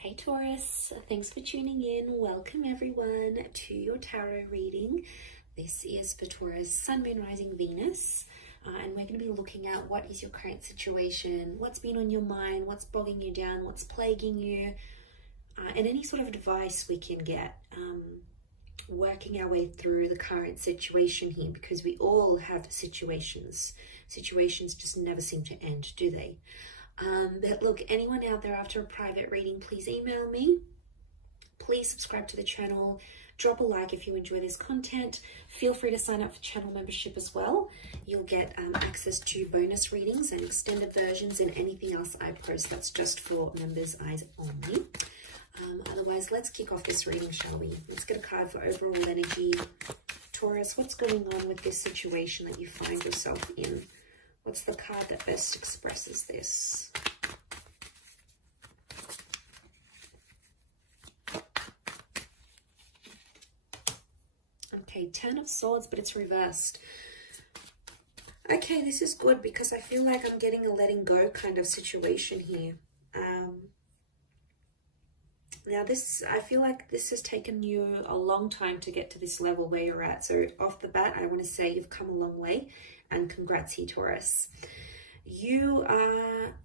Hey Taurus, thanks for tuning in. Welcome everyone to your tarot reading. This is for Taurus, Sun, Moon, Rising, Venus. And we're going to be looking at what is your current situation, what's been on your mind, what's bogging you down, what's plaguing you, and any sort of advice we can get working our way through the current situation here, because we all have situations. Situations just never seem to end, do they? But look, anyone out there after a private reading, please email me. Please subscribe to the channel. Drop a like if you enjoy this content. Feel free to sign up for channel membership as well. You'll get access to bonus readings and extended versions and anything else I post. That's just for members' eyes only. Otherwise, let's kick off this reading, shall we? Let's get a card for overall energy. Taurus, what's going on with this situation that you find yourself in? What's the card that best expresses this? Okay, 10 of Swords, but it's reversed. Okay, this is good because I feel like I'm getting a letting go kind of situation here. Now I feel like this has taken you a long time to get to this level where you're at. So off the bat, I want to say you've come a long way, and congrats here, Taurus. You are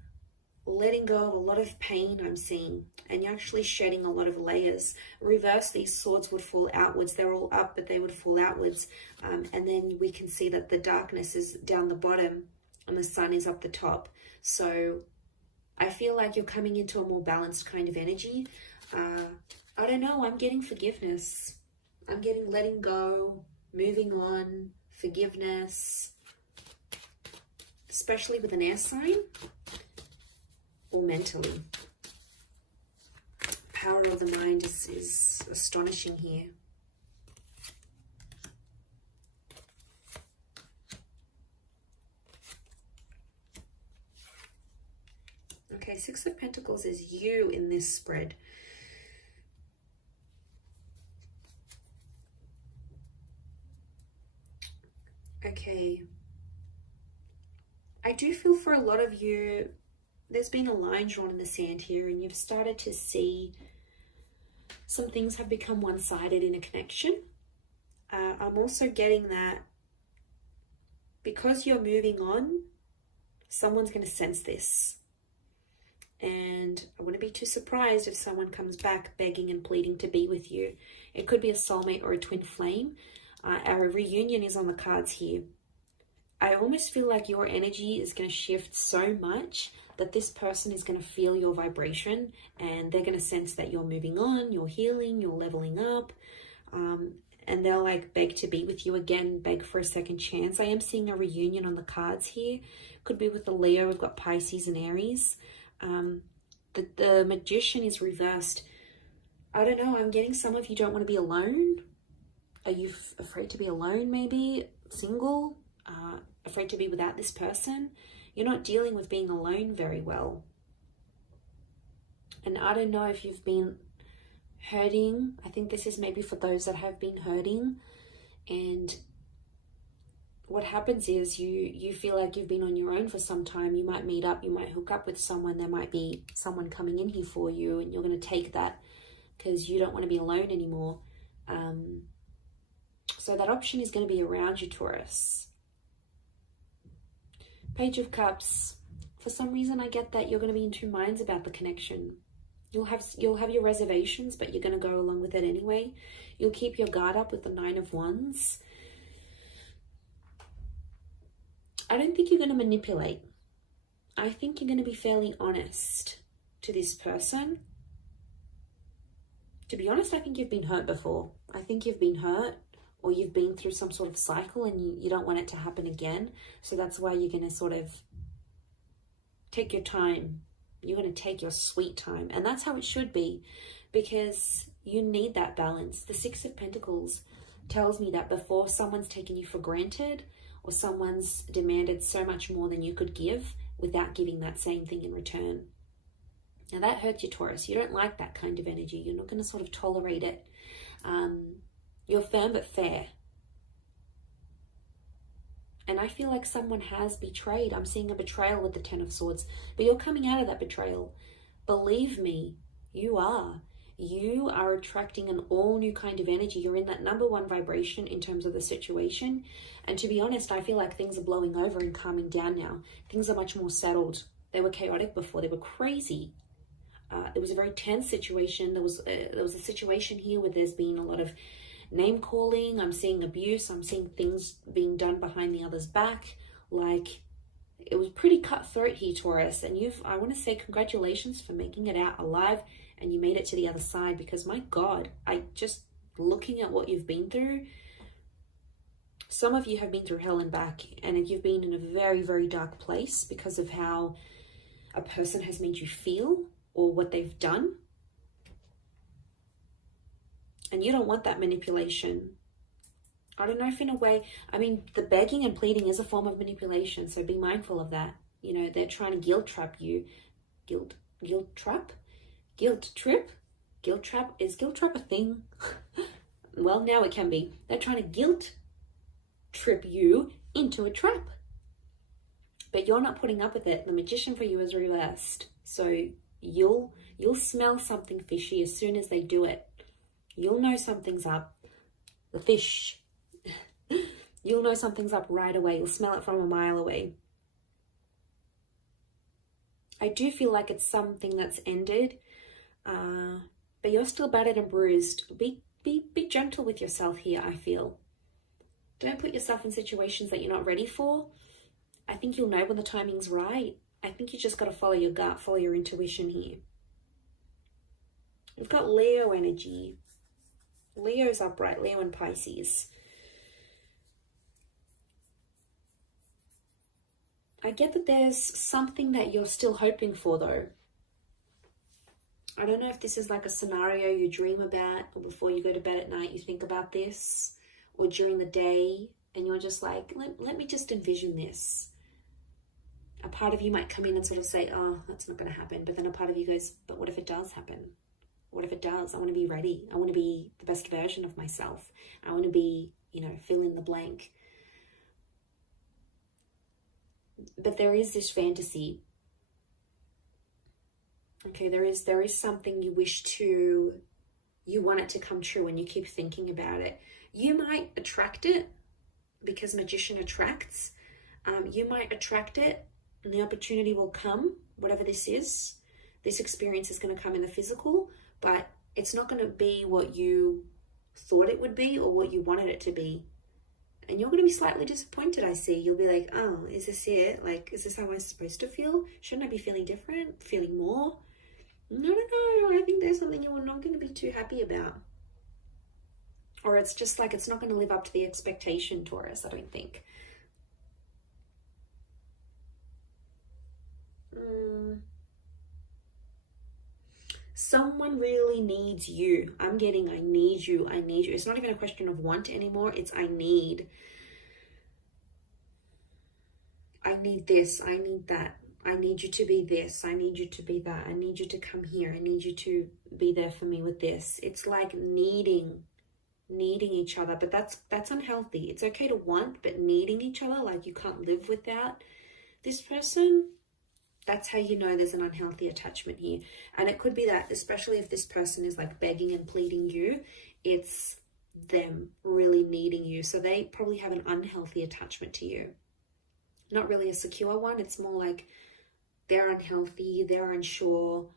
letting go of a lot of pain, I'm seeing, and you're actually shedding a lot of layers. Reverse, these swords would fall outwards. They're all up, but they would fall outwards. And then we can see that the darkness is down the bottom and the sun is up the top. So I feel like you're coming into a more balanced kind of energy. I don't know, I'm getting forgiveness. I'm getting letting go, moving on, forgiveness, especially with an air sign or mentally. Power of the mind is astonishing here. Okay, Six of Pentacles is you in this spread. Okay, I do feel for a lot of you, there's been a line drawn in the sand here, and you've started to see some things have become one-sided in a connection. I'm also getting that because you're moving on, someone's going to sense this. And I wouldn't be too surprised if someone comes back begging and pleading to be with you. It could be a soulmate or a twin flame. Our reunion is on the cards here. I almost feel like your energy is going to shift so much that this person is going to feel your vibration, and they're going to sense that you're moving on, you're healing, you're leveling up, and they'll like beg to be with you again, beg for a second chance. I am seeing a reunion on the cards here. Could be with the Leo. We've got Pisces and Aries. The Magician is reversed. I don't know, I'm getting some of you don't want to be alone. Are you afraid to be alone, maybe? Single? Afraid to be without this person? You're not dealing with being alone very well. And I don't know if you've been hurting. I think this is maybe for those that have been hurting. And what happens is you feel like you've been on your own for some time. You might meet up, you might hook up with someone. There might be someone coming in here for you, and you're going to take that because you don't want to be alone anymore. So that option is going to be around you, Taurus. Page of Cups. For some reason, I get that you're going to be in two minds about the connection. You'll have your reservations, but you're going to go along with it anyway. You'll keep your guard up with the Nine of Wands. I don't think you're going to manipulate. I think you're going to be fairly honest to this person. To be honest, I think you've been hurt before. I think you've been hurt, or you've been through some sort of cycle and you don't want it to happen again. So that's why you're going to sort of take your time. You're going to take your sweet time. And that's how it should be, because you need that balance. The Six of Pentacles tells me that before someone's taken you for granted, or someone's demanded so much more than you could give without giving that same thing in return. Now that hurts you, Taurus. You don't like that kind of energy. You're not going to sort of tolerate it. You're firm but fair. And I feel like someone has betrayed. I'm seeing a betrayal with the Ten of Swords. But you're coming out of that betrayal. Believe me, You are. You are attracting an all new kind of energy. You're in that number one vibration in terms of the situation. And to be honest, I feel like things are blowing over and calming down now. Things are much more settled. They were chaotic before. They were crazy. It was a very tense situation. There was a situation here where there's been a lot of name calling. I'm seeing abuse. I'm seeing things being done behind the other's back. Like, it was pretty cutthroat here, Taurus. And I want to say congratulations for making it out alive, and you made it to the other side, because my God, looking at what you've been through, some of you have been through hell and back, and you've been in a very, very dark place because of how a person has made you feel or what they've done. And you don't want that manipulation. I don't know if in a way, I mean, the begging and pleading is a form of manipulation, so be mindful of that. You know, they're trying to guilt trap you. Guilt trap? Guilt trip? Guilt trap? Is guilt trap a thing? Well, now it can be. They're trying to guilt trip you into a trap. But you're not putting up with it. The magician for you is reversed. So you'll smell something fishy as soon as they do it. You'll know something's up. The fish. You'll know something's up right away. You'll smell it from a mile away. I do feel like it's something that's ended, but you're still battered and bruised. Be gentle with yourself here, I feel. Don't put yourself in situations that you're not ready for. I think you'll know when the timing's right. I think you just got to follow your gut, follow your intuition here. We've got Leo energy. Leo's upright, Leo and Pisces. I get that there's something that you're still hoping for, though. I don't know if this is like a scenario you dream about, or before you go to bed at night you think about this, or during the day and you're just like, let me just envision this. A part of you might come in and sort of say, oh, that's not going to happen. But then a part of you goes, but what if it does happen? What if it does? I want to be ready. I want to be the best version of myself. I want to be, fill in the blank. But there is this fantasy. Okay, there is something you want it to come true, and you keep thinking about it. You might attract it because magician attracts. You might attract it and the opportunity will come, whatever this is. This experience is going to come in the physical, but it's not going to be what you thought it would be or what you wanted it to be. And you're going to be slightly disappointed, I see. You'll be like, oh, is this it? Like, is this how I'm supposed to feel? Shouldn't I be feeling different? Feeling more? No. I think there's something you're not going to be too happy about. Or it's just like it's not going to live up to the expectation, Taurus, I don't think. Someone really needs you. I'm getting I need you. It's not even a question of want anymore. It's I need. I need this. I need that. I need you to be this. I need you to be that. I need you to come here. I need you to be there for me with this. It's like needing each other, but that's unhealthy. It's okay to want, but needing each other, like you can't live without this person. That's how you know there's an unhealthy attachment here. And it could be that, especially if this person is like begging and pleading you, it's them really needing you. So they probably have an unhealthy attachment to you. Not really a secure one. It's more like they're unhealthy, they're unsure,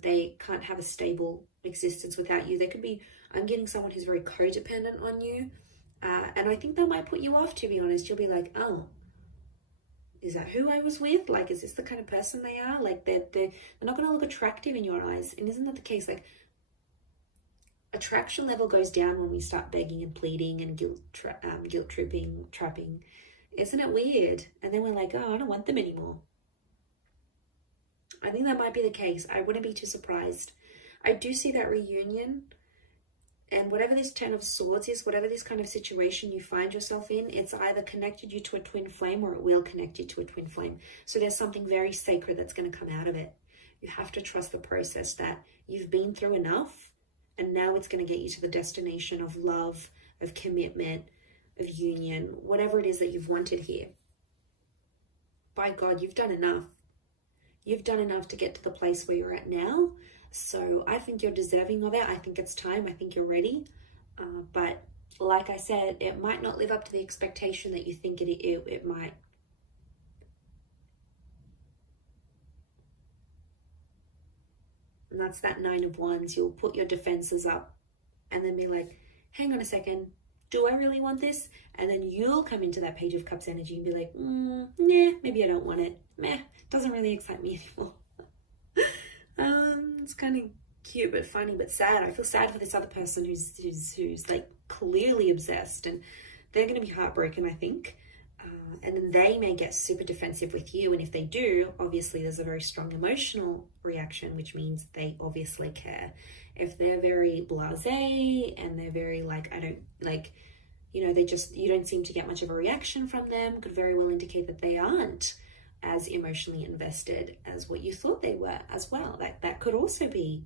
they can't have a stable existence without you. They could be, I'm getting someone who's very codependent on you. And I think that might put you off, to be honest. You'll be like, oh, is that who I was with? Like, is this the kind of person they are? Like, they're not going to look attractive in your eyes. And isn't that the case? Like, attraction level goes down when we start begging and pleading and guilt tripping, trapping. Isn't it weird? And then we're like, oh, I don't want them anymore. I think that might be the case. I wouldn't be too surprised. I do see that reunion. And whatever this 10 of Swords is, whatever this kind of situation you find yourself in, it's either connected you to a twin flame or it will connect you to a twin flame. So there's something very sacred that's going to come out of it. You have to trust the process that you've been through enough, and now it's going to get you to the destination of love, of commitment, of union, whatever it is that you've wanted here. By God, you've done enough. You've done enough to get to the place where you're at now. So I think you're deserving of it. I think it's time. I think you're ready. But like I said, it might not live up to the expectation that you think it might. And that's that 9 of Wands. You'll put your defenses up and then be like, hang on a second, do I really want this? And then you'll come into that Page of Cups energy and be like, nah, maybe I don't want it. Meh, doesn't really excite me anymore. It's kind of cute but funny but sad. I feel sad for this other person who's like clearly obsessed, and they're going to be heartbroken, I think. And then they may get super defensive with you, and if they do, obviously there's a very strong emotional reaction, which means they obviously care. If they're very blasé and they're very like, I don't like, you know, you don't seem to get much of a reaction from them, could very well indicate that they aren't as emotionally invested as what you thought they were as well. That could also be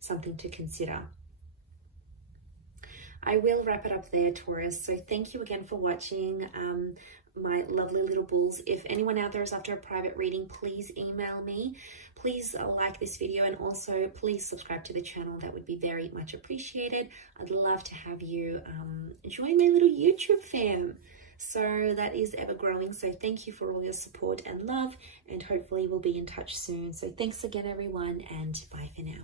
something to consider. I will wrap it up there, Taurus. So thank you again for watching, my lovely little bulls. If anyone out there is after a private reading, please email me. Please like this video, and also please subscribe to the channel. That would be very much appreciated. I'd love to have you join my little YouTube fam. So that is ever growing. So thank you for all your support and love, and hopefully we'll be in touch soon. So thanks again, everyone, and bye for now.